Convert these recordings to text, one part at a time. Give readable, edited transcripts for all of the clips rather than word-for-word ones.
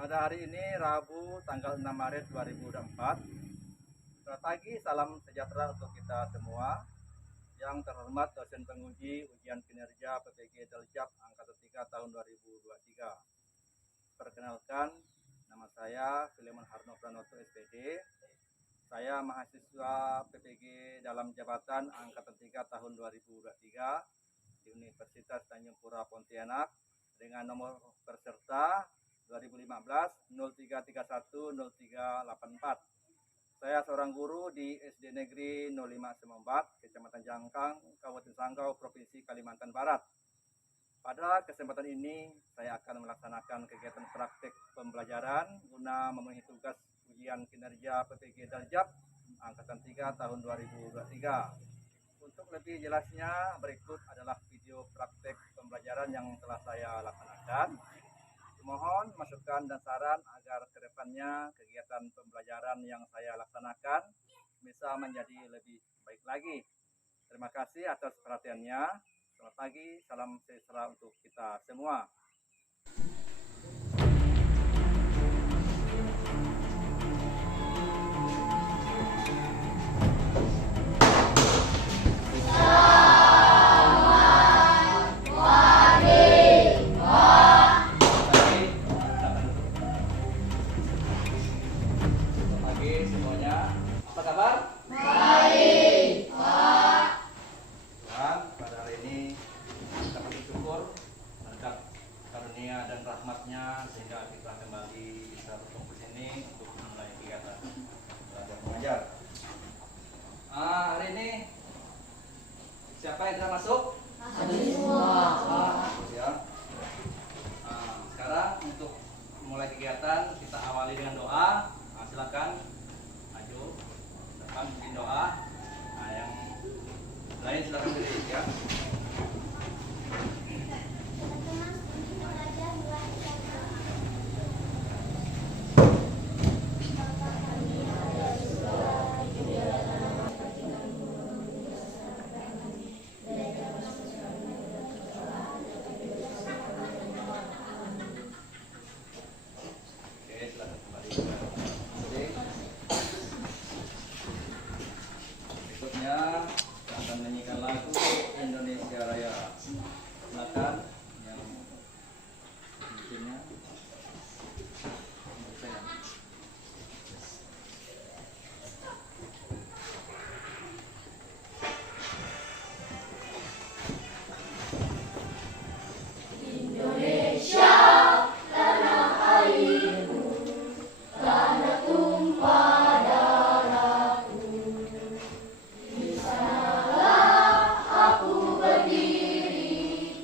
Pada hari ini Rabu tanggal 6 Maret 2024. Selamat pagi, salam sejahtera untuk kita semua. Yang terhormat dosen penguji ujian kinerja PPG Daljab angkatan 3 tahun 2023. Perkenalkan, nama saya Filemon Harno Pranoto SPD. Saya mahasiswa PPG dalam jabatan angkatan 3 tahun 2023 di Universitas Tanjung Pura Pontianak dengan nomor peserta 2015 0331 0384. Saya seorang guru di SD Negeri 0594, Kecamatan Jangkang, Kabupaten Sanggau, Provinsi Kalimantan Barat. Pada kesempatan ini, saya akan melaksanakan kegiatan praktek pembelajaran guna memenuhi tugas ujian kinerja PPG Daljab angkatan 3 tahun 2023. Untuk lebih jelasnya, berikut adalah video praktek pembelajaran yang telah saya laksanakan. Mohon masukan dan saran agar kedepannya kegiatan pembelajaran yang saya laksanakan bisa menjadi lebih baik lagi. Terima kasih atas perhatiannya. Selamat pagi, salam sejahtera untuk kita semua. Semuanya, apa kabar? Baik, Pak. Tuhan, pada hari ini kita bersyukur atas karunia dan rahmatnya sehingga kita kembali bisa berkumpul sini untuk memulai kegiatan belajar mengajar. Hari ini siapa yang sudah masuk? Semua. Ya. Sekarang untuk memulai kegiatan kita awali dengan doa. Silakan maju depan bikin doa. Yang lain silakan berdiri ya. Akan menyanyikan lagu Indonesia Raya. Silakan yang bikinnya. Indonesia, tanah airku, tanah tumpah darahku. Di sanalah aku berdiri,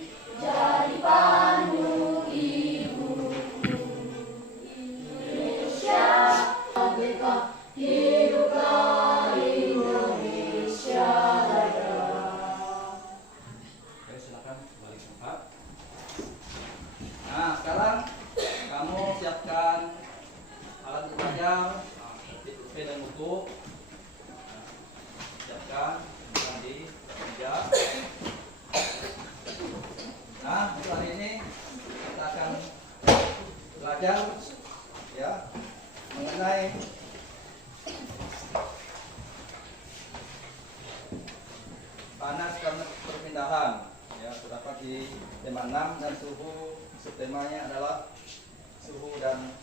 jadi pandu ibuku. Indonesia, merdeka, hiduplah Indonesia Raya. Oke, silakan balik ke tempat. Nah, sekarang kamu siapkan alat belajar, buku dan buku. Siapkan di meja. Nah, untuk hari ini kita akan belajar ya mengenai panas karena perpindahan. Ya, terdapat di tema 6 dan suhu subtemanya adalah suhu dan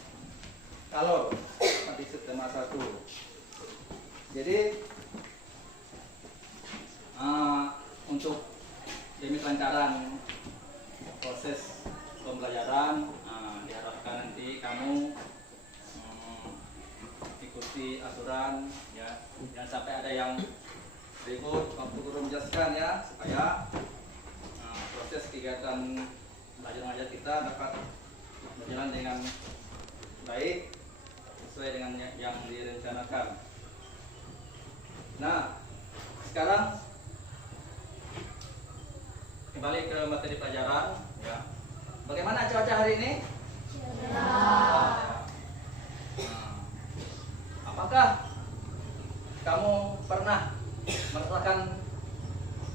kalor. Nanti subtema 1. Jadi untuk demi kelancaran proses pembelajaran, diharapkan nanti kamu ikuti aturan ya, jangan sampai ada yang ribut waktu guru menjelaskan ya, supaya proses kegiatan belajar mengajar kita dapat berjalan dengan baik sesuai dengan yang direncanakan. Nah, sekarang kembali ke materi pelajaran ya. Bagaimana cuaca hari ini? Cerah. Apakah kamu pernah merasakan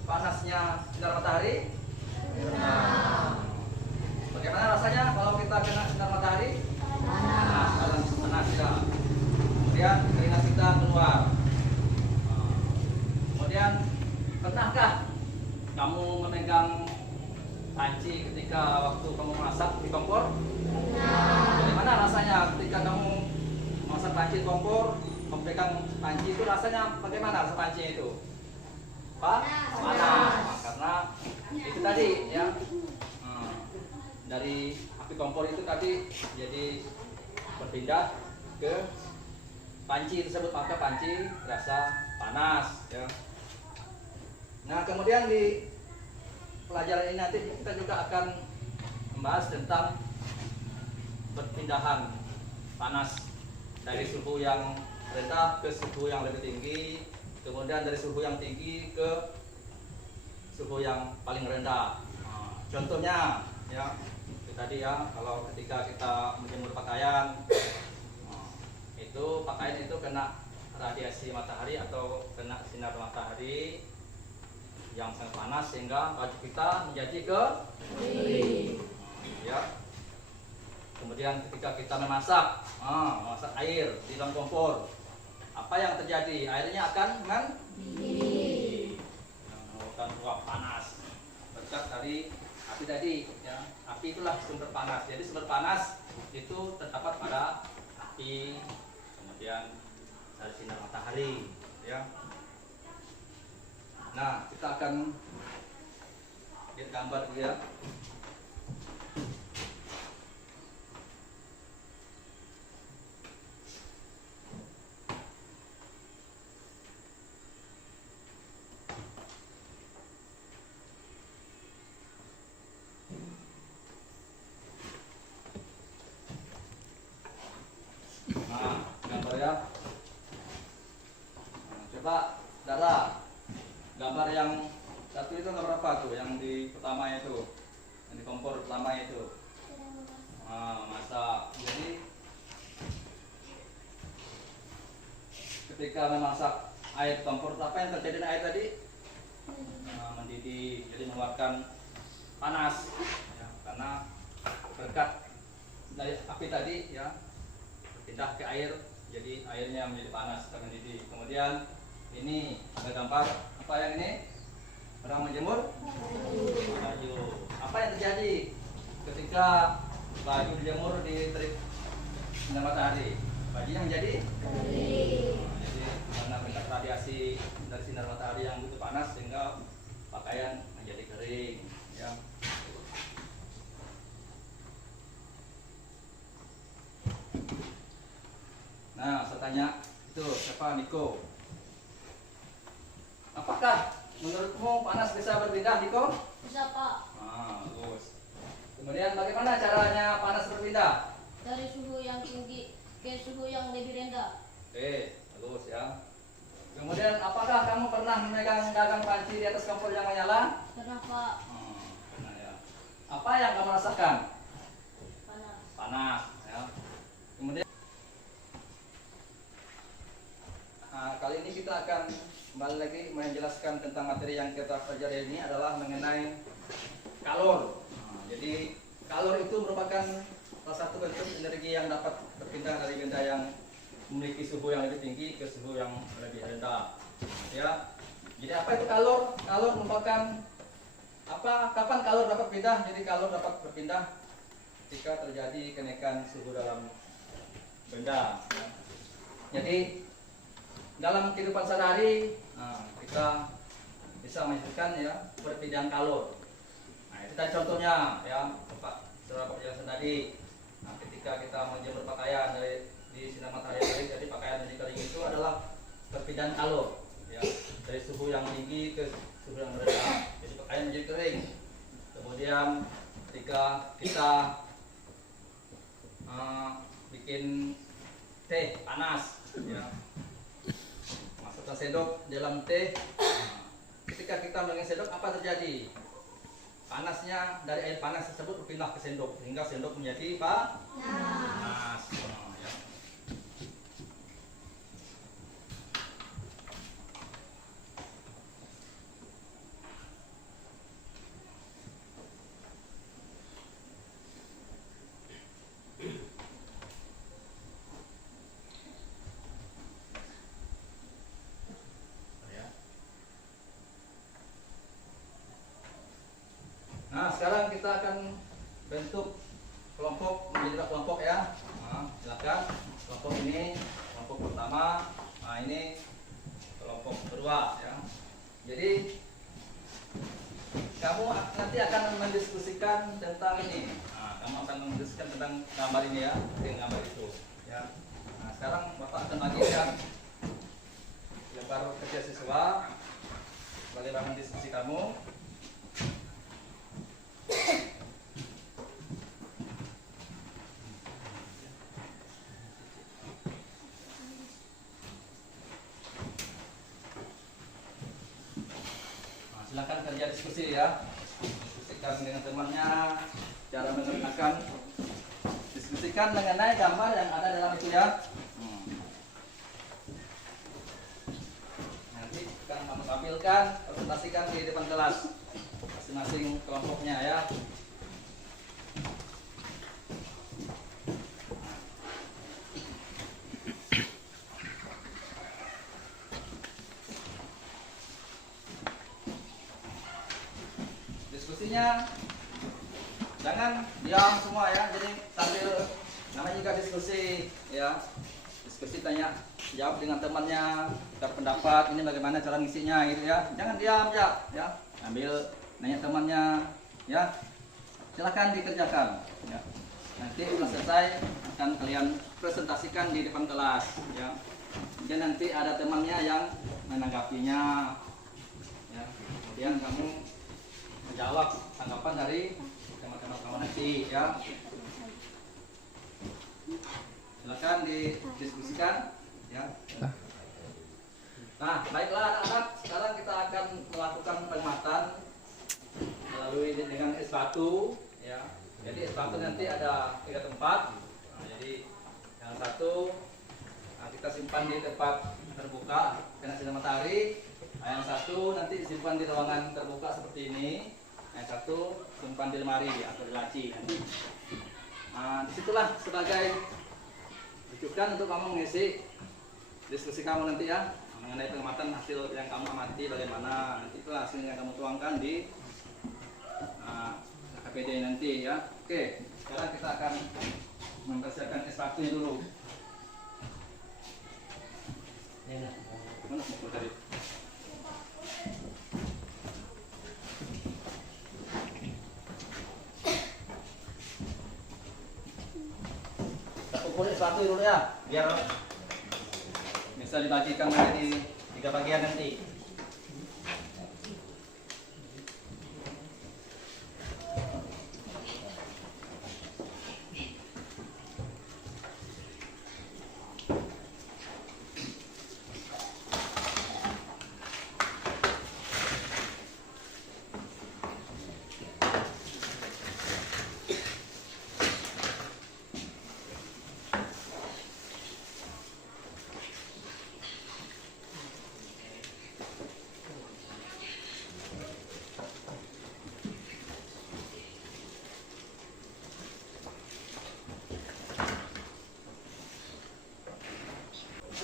panasnya sinar matahari? Pernah. Bagaimana rasanya kalau kita kena sinar matahari? Panas. panci kompor, memegang panci itu rasanya bagaimana rasa panci itu? Pak? Panas. Karena itu tadi ya. Dari api kompor itu tadi jadi berpindah ke panci tersebut, maka panci terasa panas ya. Nah, kemudian di pelajaran ini nanti kita juga akan membahas tentang perpindahan panas dari suhu yang rendah ke suhu yang lebih tinggi, kemudian dari suhu yang tinggi ke suhu yang paling rendah. Nah, contohnya ya itu tadi ya, kalau ketika kita menjemur pakaian, itu pakaian itu kena radiasi matahari atau kena sinar matahari yang sangat panas sehingga baju kita menjadi kering. Ya. Kemudian ketika kita memasak air di dalam kompor, apa yang terjadi? Airnya akan mendidih, mengeluarkan uap panas berkat dari api tadi. Ya. Api itulah sumber panas. Jadi sumber panas itu terdapat pada api, kemudian dari sinar matahari. Ya. Nah, kita akan lihat gambar dulu ya. Nah, gambar ya. Nah, coba Dara, gambar yang satu itu gambar apa tuh? Yang di pertama itu, yang di kompor pertama itu. Masak. Jadi ketika memasak air kompor, apa yang terjadi dengan air tadi? Mendidih, jadi mengeluarkan panas. Ya, karena berkat dari api tadi ya pindah ke air, jadi airnya menjadi panas dan mendidih. Kemudian ini ada gambar apa yang ini? Orang menjemur baju. Apa yang terjadi ketika baju dijemur di terik sinar matahari? Bajunya menjadi kering. Jadi karena berkat radiasi dari sinar matahari yang begitu panas sehingga pakaian menjadi kering. Ya. Nah, saya tanya itu siapa? Niko. Apakah menurutmu panas bisa berpindah, Niko? Bisa, Pak. Bagus. Kemudian bagaimana caranya panas berpindah? Dari suhu yang tinggi ke suhu yang lebih rendah. Oke, bagus ya. Kemudian apakah kamu pernah memegang gagang panci di atas kompor yang menyala? Pernah, Pak. Pernah ya. Apa yang kamu rasakan? Panas. Panas ya. Kemudian kali ini kita akan kembali lagi menjelaskan tentang materi yang kita pelajari ini adalah mengenai kalor. Jadi kalor itu merupakan salah satu bentuk energi yang dapat berpindah dari benda yang memiliki suhu yang lebih tinggi ke suhu yang lebih rendah. Ya. Jadi apa itu kalor? Kalor merupakan apa? Kapan kalor dapat pindah? Jadi kalor dapat berpindah ketika terjadi kenaikan suhu dalam benda. Ya. Jadi dalam kehidupan sehari-hari kita bisa menghasilkan ya perpindahan kalor. Nah, itu tadi contohnya ya, Pak setelah penjelasan tadi. Nah, ketika kita menjemur pakaian di sinar matahari, jadi pakaian menjadi kering itu adalah perpindahan kalor ya, dari suhu yang tinggi ke suhu yang rendah. Jadi pakaian menjadi kering. Kemudian ketika kita bikin teh panas ya, masukkan sendok dalam teh. Ketika kita mengenai sendok, apa terjadi? Panasnya dari air panas tersebut berpindah ke sendok sehingga sendok menjadi panas. Ya. Nah, sekarang kita akan bentuk kelompok menjadi kelompok ya. tentang ini. Nah, kamu akan mendiskusikan tentang gambar ini ya, dengan gambar itu. Ya. Nah, sekarang Bapak akan bagikan gambar kerja siswa sebagai bahan diskusi kamu. Nah, silakan kerja diskusi ya. Diskusikan dengan temannya, cara menggunakan, diskusikan mengenai gambar yang ada dalam itu ya. Nanti akan kamu tampilkan, presentasikan di depan kelas masing-masing kelompoknya ya. Diskusinya jangan diam semua ya, jadi sambil namanya juga diskusi ya, diskusi tanya jawab dengan temannya, berpendapat ini bagaimana cara ngisinya gitu ya, jangan diam ya, ambil nanya temannya ya, silakan dikerjakan ya. Nanti setelah selesai akan kalian presentasikan di depan kelas ya, dan nanti ada temannya yang menanggapinya ya, kemudian kamu menjawab tanggapan dari teman-teman kamu nanti ya. Silakan didiskusikan ya. Nah, baiklah anak-anak, sekarang kita akan melakukan pengamatan melalui dengan es batu ya. Jadi es batu nanti ada 3 tempat. Nah, jadi yang satu kita simpan di tempat terbuka kena sinar matahari. Nah, yang satu nanti simpan di ruangan terbuka seperti ini. Yang satu simpan di lemari atau di laci. Nah, disitulah sebagai rujukan untuk kamu mengisi diskusi kamu nanti ya, mengenai pengamatan hasil yang kamu amati bagaimana. Nanti itulah hasil yang kamu tuangkan di KPD nanti ya. Oke, sekarang kita akan mempersiapkan S1 nya dulu. Mana buku tadi? Kulit satu dulu ya, biar bisa dibagikan menjadi 3 bagian nanti.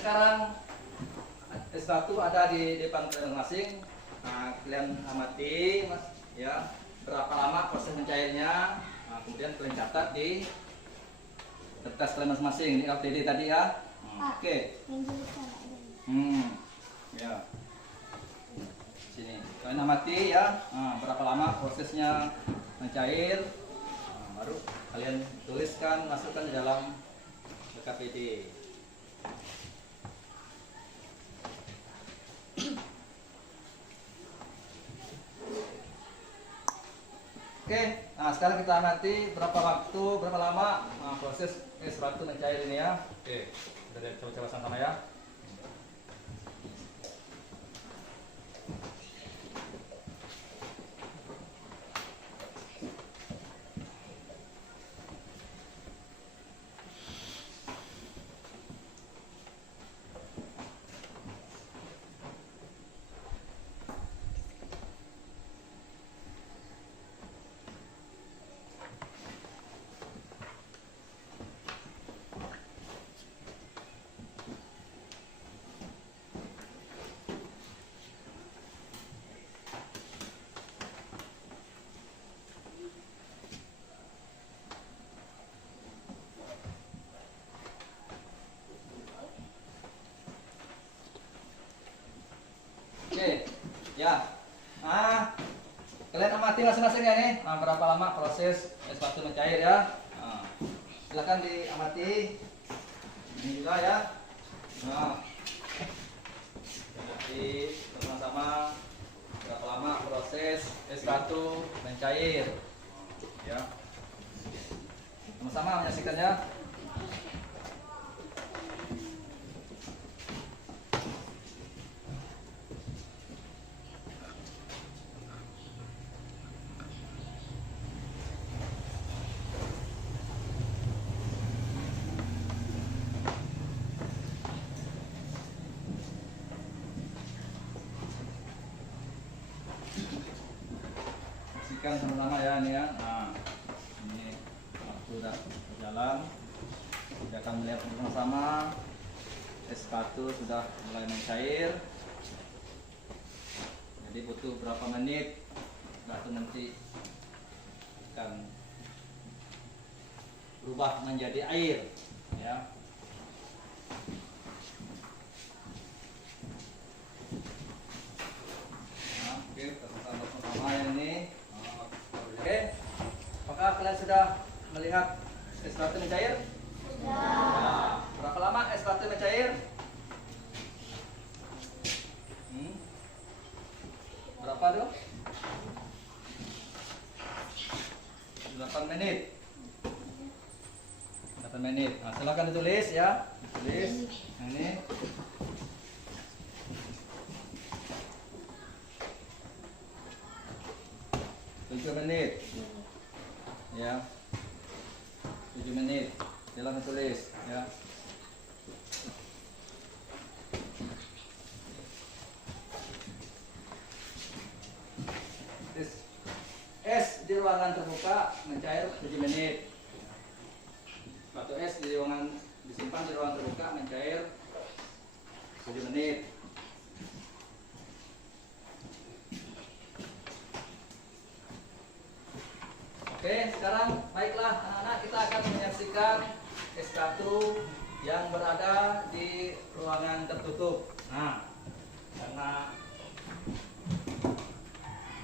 Sekarang S1 ada di depan kalian masing. Nah, kalian amati ya, berapa lama proses mencairnya. Nah, kemudian kalian catat di kertas kalian masing-masing di LTD tadi ya. Oke. Ya. Sini. Kalian amati ya. Nah, berapa lama prosesnya mencair. Nah, baru kalian tuliskan, masukkan di dalam KPD. Oke, nah sekarang kita amati berapa waktu, berapa lama proses S1 mencair ini ya. Oke, kita lihat coba-coba sama-sama ya. Oke, ya. Kalian amati masing-masing ya nih. Berapa lama proses batu mencair ya. Nah, silakan diamati. Ini juga ya. Nah, jadi bersama-sama berapa lama proses es batu mencair. Ya. Sama-sama menyaksikannya. Saksikan sama-sama ya ini ya. Nah, ini waktu sudah berjalan. Kita akan melihat bersama-sama es batu sudah mulai mencair. Jadi butuh berapa menit batu nanti akan berubah menjadi air ya. Nah, oke, bersama-sama ini. Oke, apakah kalian sudah melihat es batu mencair? Nah, berapa lama es batu mencair? Berapa tuh? 8 menit. 8 menit. Nah, silakan ditulis ya. Ditulis. Yang ini. menit ya, 7 menit. Silakan tulis ya. Es di ruangan terbuka mencair 7 menit. Batu es di ruangan disimpan di ruangan terbuka mencair 7 menit. Oke, sekarang baiklah anak-anak, kita akan menyaksikan es batu yang berada di ruangan tertutup. Nah, karena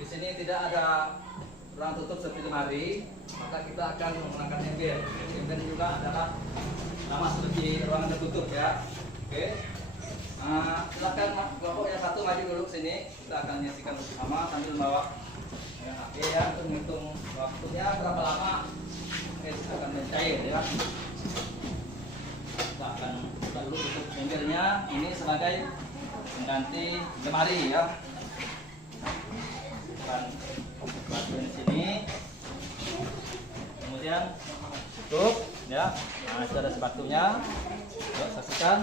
di sini tidak ada ruang tutup seperti lemari, maka kita akan menggunakan ember. Ember juga adalah sama seperti ruangan tertutup ya. Oke. Nah, silakan kelompok yang satu maju dulu sini. Kita akan menyaksikan bersama sambil bawa HP ya, untuk menghitung waktunya berapa lama es akan mencair ya. Kita akan buka dulu tutup embernya. Ini sebagai pengganti lemari ya. Batu di sini, kemudian tutup ya. Nah, itu ada sebatunya. Yuk saksikan.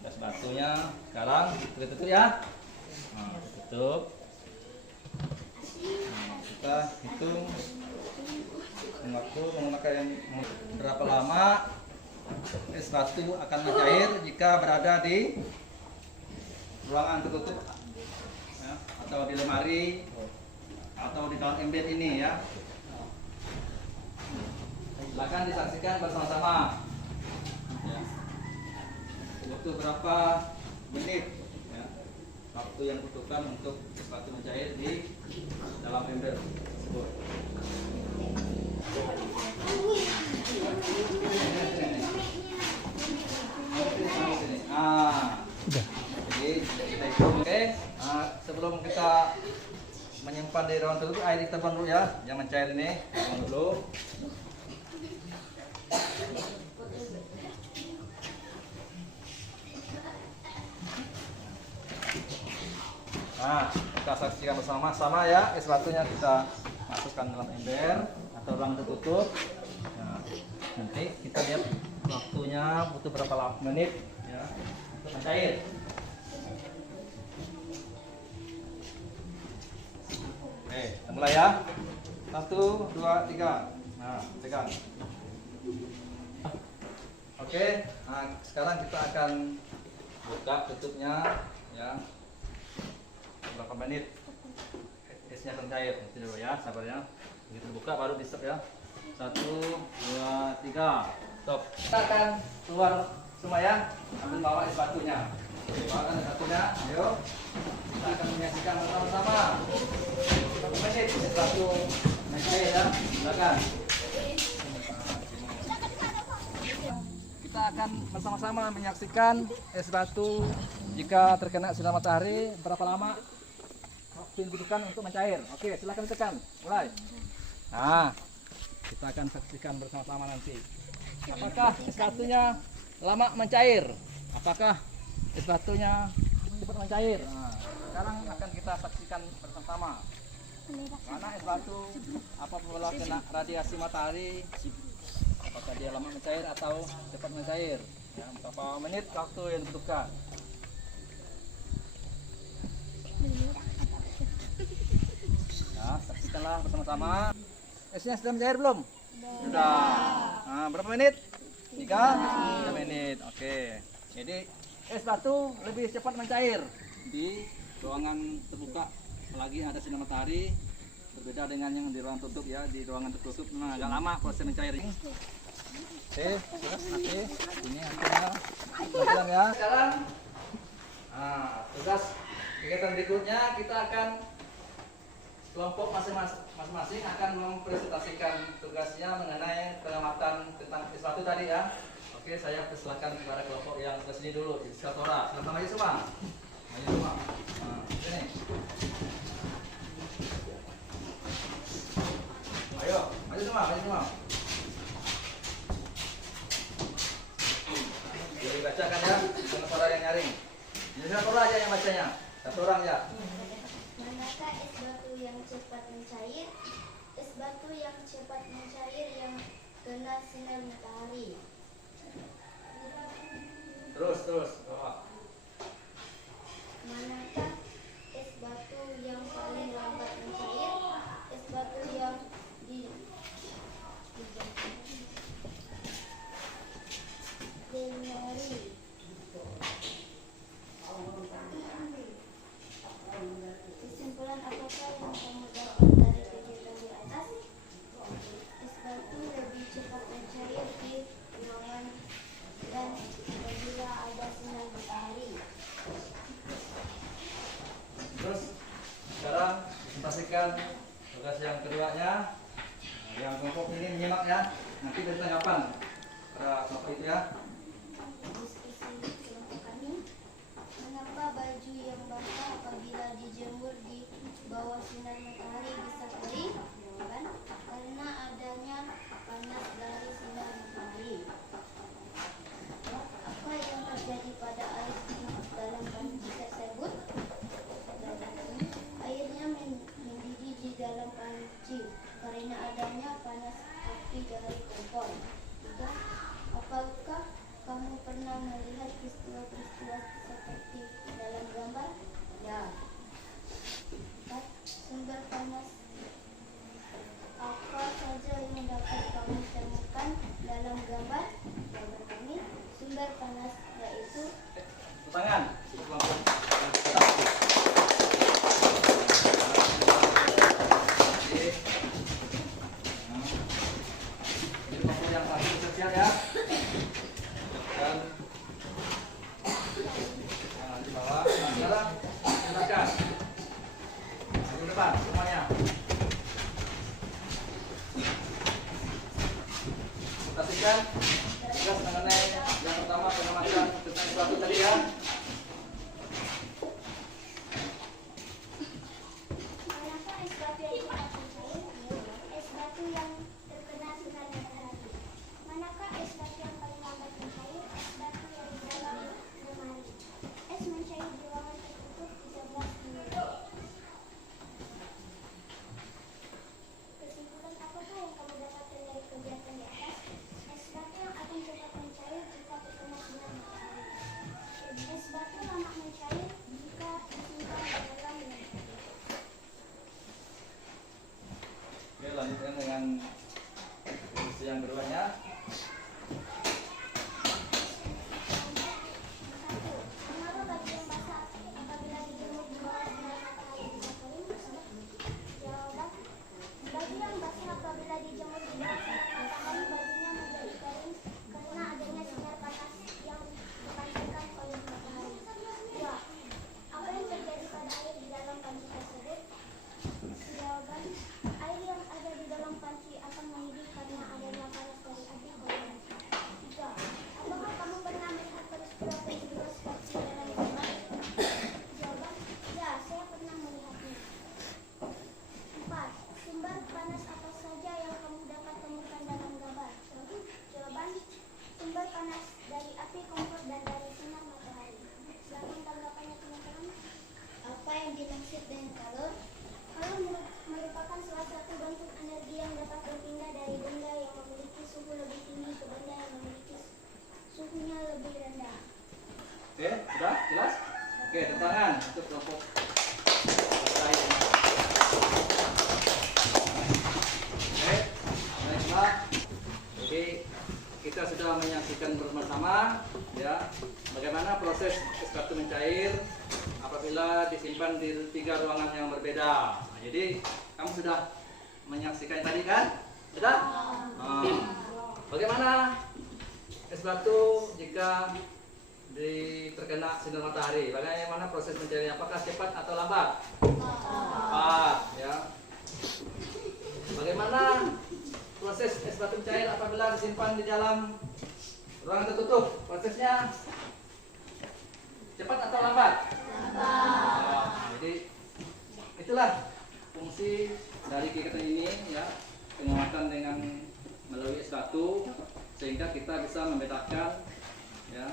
Ada sebatunya. Sekarang kita tutup ya. Nah, tutup. Nah, kita hitung waktu menggunakan yang berapa lama es batu akan mencair jika berada di ruangan tertutup ya, atau di lemari atau di dalam ember ini ya. Silakan disaksikan bersama-sama ya. Butuh berapa menit ya, waktu yang dibutuhkan untuk es batu mencair di dalam ember tersebut. Jadi kita hitung. Oke. Sebelum kita menyimpan di ruang tertutup, air diterbang dulu ya, yang mencair ini terbang dulu. Nah, kita saksikan bersama-sama ya, es batunya kita masukkan dalam ember atau ruang tertutup. Nah, nanti kita lihat waktunya butuh berapa menit ya untuk mencair. Oke, kita mulai ya. 1, 2, 3. Nah, tekan. Oke, nah sekarang kita akan buka tutupnya ya. Berapa menit esnya akan cair. Nanti dulu ya, sabar ya. Begitu buka baru di stop ya. 1, 2, 3. Stop. Kita akan keluar semua ya. Ambil bawa es batunya. Oke, bawakan es batunya. Ayo. Kita akan menyaksikan bersama-sama. Berapa menit es batu mencair ya. Silakan. Kita akan bersama-sama menyaksikan es batu jika terkena sinar matahari berapa lama waktu yang dibutuhkan untuk mencair. Oke, silakan tekan. Mulai. Nah, kita akan saksikan bersama-sama nanti. Apakah es batunya lama mencair? Apakah es batunya cepat mencair? Nah, sekarang akan kita saksikan bersama-sama. Mana es batu apabila kena radiasi matahari, apakah dia lama mencair atau cepat mencair? Ya, berapa menit waktu yang dibutuhkan? Ya, saksikanlah bersama-sama. Esnya sudah mencair belum? Sudah. Nah, berapa menit? 3 menit. Oke. Jadi es batu lebih cepat mencair di ruangan terbuka, apalagi ada sinar matahari. Berbeda dengan yang di ruangan tutup ya. Di ruangan tertutup memang agak lama proses mencair. Oke, terus nanti ini hasilnya. Pelan ya. Sekarang, tugas kegiatan berikutnya kita akan kelompok masing-masing akan mempresentasikan tugasnya mengenai pengamatan tentang es batu tadi ya. Oke, saya persilakan kepada kelompok yang ke sini dulu. Inisiatora, silakan maju semua. Maju semua. Nah, sini. Ayo, maju semua, maju semua. Jadi bacakan ya, dengan suara yang nyaring. Inisiatora aja yang bacanya. Satu orang ya. Manakah es batu yang cepat mencair? Es batu yang cepat mencair yang kena sinar matahari. Terus. Bawa. Manakah es batu yang paling lambat mencair? Es batu yang dini. Kesimpulan apakah yang kamu dapat dari kegiatan di atas? Es batu lebih cepat mencair di ruangan dan apabila ada sinar matahari. Terus sekarang presentasikan tugas yang keduanya. Yang kelompok ini menyimak ya. Nanti beri tanggapan pada kelompok itu ya. Diskusi kelompok kami. Mengapa baju yang basah apabila dijemur di bawah sinar matahari bisa kering? Jawaban, karena adanya panas dari sinar matahari. Apa yang terjadi pada air di dalam panci tersebut? Airnya mendidih di dalam panci karena adanya panas api dari kompor. Juga, apakah kamu pernah melihat peristiwa-peristiwa seperti dalam gambar? Ya. Sumber panas apa saja yang dapat kamu temukan dalam gambar? Jawaban kami, sumber panas yaitu Tangan. Kelompok. Jadi kelompok yang paling sosial ya. Dan di bawah. Sekarang silakan. Maju depan semuanya. Presentasikan tugas mengenai yang pertama pengamatan tentang sesuatu tadi ya. manakah es batu yang cepat mencair? Es batu yang terkena sinar matahari. Manakah es batu yang paling lambat mencair? Es batu yang di dalam lemari. Es mencair di ruangan tertutup 13 menit. Kesimpulan apakah yang kamu dapatkan dari kegiatan di atas? Es batu yang akan cepat mencair jika terkena sinar matahari. Es Oke, sudah jelas? Oke, tepuk tangan untuk kelompok lain. Oke, baiklah. Jadi kita sudah menyaksikan bersama ya bagaimana proses es batu mencair apabila disimpan di 3 ruangan yang berbeda. Nah, jadi kamu sudah menyaksikan tadi kan? Sudah? Bagaimana es batu jika terkena sinar matahari? Bagaimana proses mencairnya? Apakah cepat atau lambat? Cepat, ya. Bagaimana proses es batu cair apabila disimpan di dalam ruangan tertutup? Prosesnya cepat atau lambat? Lambat. Jadi itulah fungsi dari kegiatan ini, ya, pengamatan dengan melalui es batu sehingga kita bisa membedakan, ya,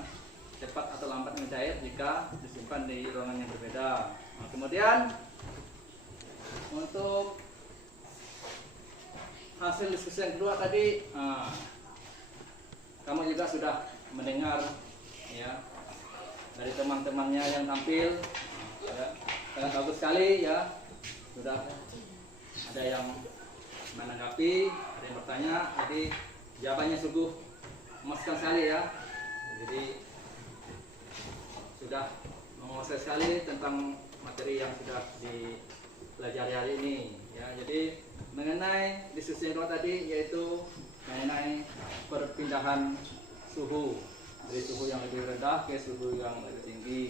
cepat atau lambat mencair jika disimpan di ruangan yang berbeda. Nah, kemudian untuk hasil diskusi yang kedua tadi, kamu juga sudah mendengar ya dari teman-temannya yang tampil, ya, sangat bagus sekali ya. Sudah ada yang menanggapi, ada yang bertanya, jadi jawabannya sungguh memuaskan sekali ya. Jadi sudah menguasai sekali tentang materi yang sudah dipelajari hari ini ya. Jadi mengenai diskusi yang tadi yaitu mengenai perpindahan suhu dari suhu yang lebih rendah ke suhu yang lebih tinggi,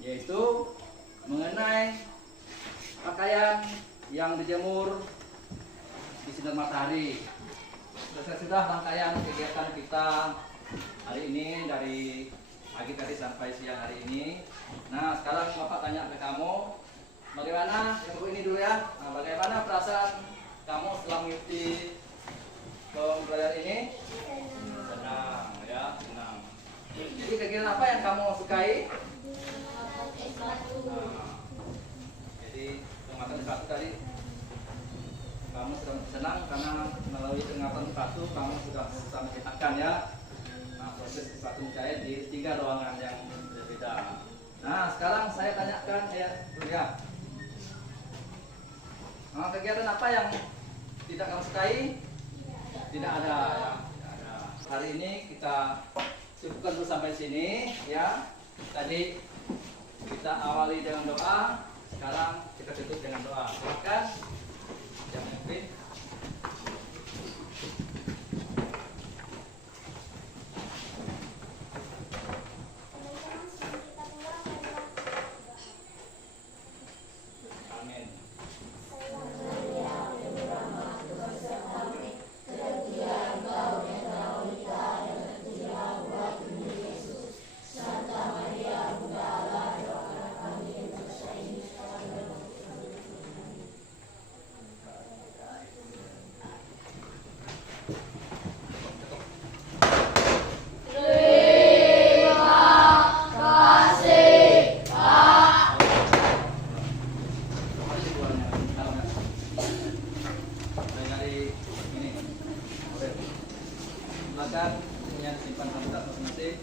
yaitu mengenai pakaian yang dijemur di sinar matahari. Sudah rangkaian kegiatan kita hari ini dari pagi tadi sampai siang hari ini. Nah, sekarang Bapak tanya ke kamu, bagaimana? Ibu ini dulu ya. Nah, bagaimana perasaan kamu setelah mengikuti pembelajaran ini? Senang, ya, senang. Jadi kegiatan apa yang kamu sukai? Jadi pengamatan batu tadi, kamu sudah senang karena melalui pengamatan batu kamu sudah bisa mencetakkan ya. Nah, proses batu mencair di 3 ruangan yang berbeda. Nah, sekarang saya tanyakan ya. Nah, kegiatan apa yang tidak kamu sukai? Tidak ada ya. Tidak ada. Hari ini kita cukupkan dulu sampai sini ya. Tadi kita awali dengan doa, sekarang kita tutup dengan doa. Silakan. Yang memimpin. Amin. Silakan, punya disimpan habitat masing-masing.